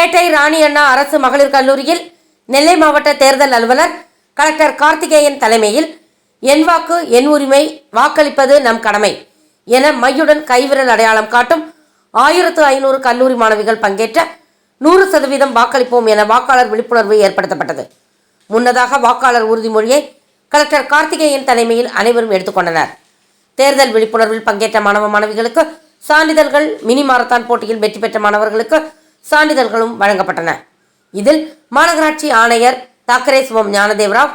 பேட்டை ராணி அண்ணா அரசு மகளிர் கல்லூரியில் நெல்லை மாவட்ட தேர்தல் அலுவலர் கலெக்டர் கார்த்திகேயன் தலைமையில் என் வாக்கு என் உரிமை வாக்களிப்பது நம் கடமை என மையுடன் கைவிரல் அடையாளம் காட்டும் ஆயிரத்து ஐநூறு கல்லூரி மாணவிகள் பங்கேற்ற நூறு சதவீதம் வாக்களிப்போம் என வாக்காளர் விழிப்புணர்வு ஏற்படுத்தப்பட்டது. முன்னதாக வாக்காளர் உறுதிமொழியை கலெக்டர் கார்த்திகேயன் தலைமையில் அனைவரும் எடுத்துக்கொண்டனர். தேர்தல் விழிப்புணர்வில் பங்கேற்ற மாணவ மாணவிகளுக்கு சான்றிதழ்கள் மினி மாரத்தான் போட்டியில் வெற்றி பெற்ற மாணவர்களுக்கு சான்றிதழ்களும் வழங்கப்பட்டன. இதில் மாநகராட்சி ஆணையர் தாக்கரே சிவம் ஞானதேவராவ்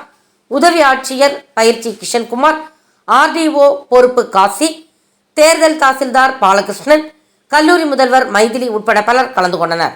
உதவி ஆட்சியர் பயிற்சி கிஷன்குமார் ஆர்டிஓ பொறுப்பு காசி தேர்தல் தாசில்தார் பாலகிருஷ்ணன் கல்லூரி முதல்வர் மைதிலி உட்பட பலர் கலந்து கொண்டனர்.